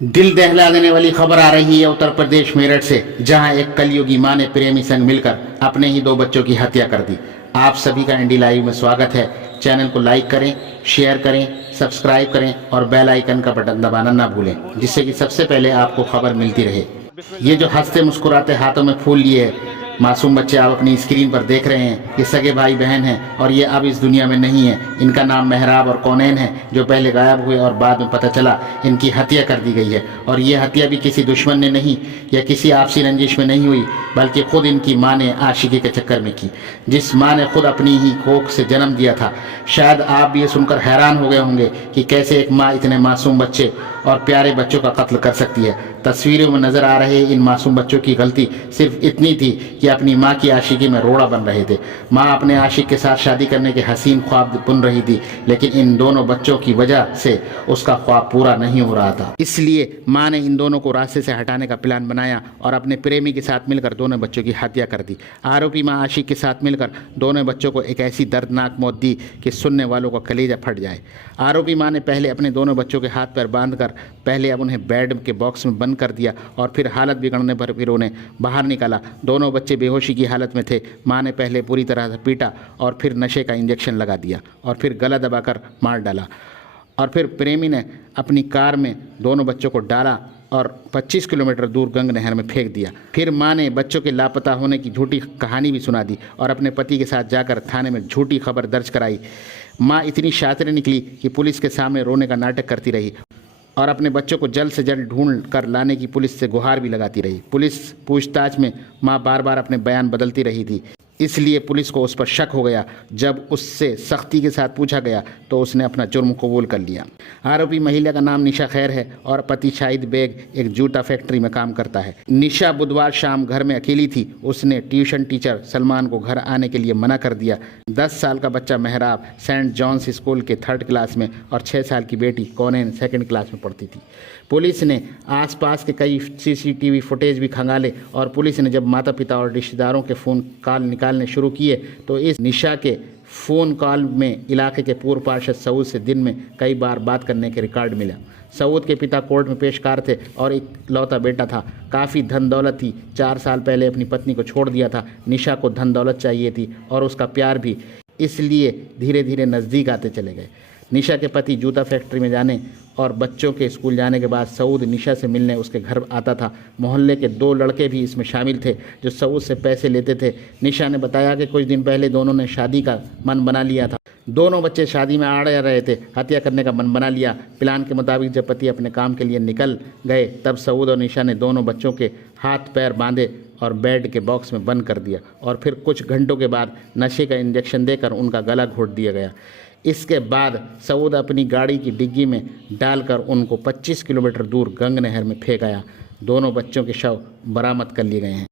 दिल दहला देने वाली खबर आ रही है उत्तर प्रदेश मेरठ से, जहां एक कलयुगी मां ने प्रेमी संग मिलकर अपने ही 2 बच्चों की हत्या कर दी। आप सभी का इंडी लाइव में स्वागत है। चैनल को लाइक करें, शेयर करें, सब्सक्राइब करें और बेल आइकन का बटन दबाना ना भूलें, जिससे कि सबसे पहले आपको खबर मिलती रहे। ये जो हंसते मुस्कुराते हाथों में फूल लिए मासूम बच्चे आप अपनी स्क्रीन पर देख रहे हैं, ये सगे भाई बहन हैं और ये अब इस दुनिया में नहीं है। इनका नाम मेहराब और कौनैन है, जो पहले गायब हुए और बाद में पता चला इनकी हत्या कर दी गई है। और ये हत्या भी किसी दुश्मन ने नहीं या किसी आपसी रंजिश में नहीं हुई, बल्कि खुद इनकी माँ ने आशिकी के चक्कर में की, जिस माँ ने खुद अपनी ही कोख से जन्म दिया था। शायद आप भी ये सुनकर हैरान हो गए होंगे कि कैसे एक माँ इतने मासूम बच्चे और प्यारे बच्चों का कत्ल कर सकती है। तस्वीरों में नजर आ रहे इन मासूम बच्चों की गलती सिर्फ इतनी थी कि अपनी माँ की आशिकी में रोड़ा बन रहे थे। माँ अपने आशिक के साथ शादी करने के हसीन ख्वाब बुन रही थी, लेकिन इन दोनों बच्चों की वजह से उसका ख्वाब पूरा नहीं हो रहा था। इसलिए माँ ने इन दोनों को रास्ते से हटाने का प्लान बनाया और अपने प्रेमी के साथ मिलकर दोनों बच्चों की हत्या कर दी। आरोपी माँ आशिक के साथ मिलकर दोनों बच्चों को एक ऐसी दर्दनाक मौत दी कि सुनने वालों का कलेजा फट जाए। आरोपी माँ ने पहले अपने दोनों बच्चों के हाथ पैर बांधकर पहले अब उन्हें बेड के बॉक्स में बंद कर दिया और फिर हालत बिगड़ने पर फिर उन्हें बाहर निकाला। दोनों बच्चे बेहोशी की हालत में थे। माँ ने पहले पूरी तरह से पीटा और फिर नशे का इंजेक्शन लगा दिया और फिर गला दबाकर मार डाला। और फिर प्रेमी ने अपनी कार में दोनों बच्चों को डाला और 25 किलोमीटर दूर गंग नहर में फेंक दिया। फिर माँ ने बच्चों के लापता होने की झूठी कहानी भी सुना दी और अपने पति के साथ जाकर थाने में झूठी खबर दर्ज कराई। माँ इतनी शातिर निकली कि पुलिस के सामने रोने का नाटक करती रही और अपने बच्चों को जल्द से जल्द ढूंढ कर लाने की पुलिस से गुहार भी लगाती रही। पुलिस पूछताछ में माँ बार बार अपने बयान बदलती रही थी, इसलिए पुलिस को उस पर शक हो गया। जब उससे सख्ती के साथ पूछा गया तो उसने अपना जुर्म कबूल कर लिया। आरोपी महिला का नाम निशा खैर है और पति शाहिद बेग एक जूता फैक्ट्री में काम करता है। निशा बुधवार शाम घर में अकेली थी। उसने ट्यूशन टीचर सलमान को घर आने के लिए मना कर दिया। 10 साल का बच्चा मेहराब सेंट जॉन्स स्कूल के 3rd क्लास में और 6 साल की बेटी कौनैन 2nd क्लास में पढ़ती थी। पुलिस ने आसपास के कई CCTV फुटेज भी खंगाले और पुलिस ने जब माता पिता और रिश्तेदारों के फ़ोन कॉल निकालने शुरू किए तो इस निशा के फ़ोन कॉल में इलाके के पूर्व पार्षद सऊद से दिन में कई बार बात करने के रिकॉर्ड मिला। सऊद के पिता कोर्ट में पेशकार थे और एक लौता बेटा था। काफ़ी धन दौलत थी। 4 साल पहले अपनी पत्नी को छोड़ दिया था। निशा को धन दौलत चाहिए थी और उसका प्यार भी, इसलिए धीरे धीरे नज़दीक आते चले गए। निशा के पति जूता फैक्ट्री में जाने और बच्चों के स्कूल जाने के बाद सऊद निशा से मिलने उसके घर आता था। मोहल्ले के 2 लड़के भी इसमें शामिल थे जो सऊद से पैसे लेते थे। निशा ने बताया कि कुछ दिन पहले दोनों ने शादी का मन बना लिया था। दोनों बच्चे शादी में आड़ रहे थे। हत्या करने का मन बना लिया। प्लान के मुताबिक जब पति अपने काम के लिए निकल गए तब सऊद और निशा ने दोनों बच्चों के हाथ पैर बांधे और बेड के बॉक्स में बंद कर दिया और फिर कुछ घंटों के बाद नशे का इंजेक्शन देकर उनका गला घोट दिया गया। इसके बाद सऊद अपनी गाड़ी की डिग्गी में डालकर उनको 25 किलोमीटर दूर गंग नहर में फेंक आया। दोनों बच्चों के शव बरामद कर लिए गए हैं।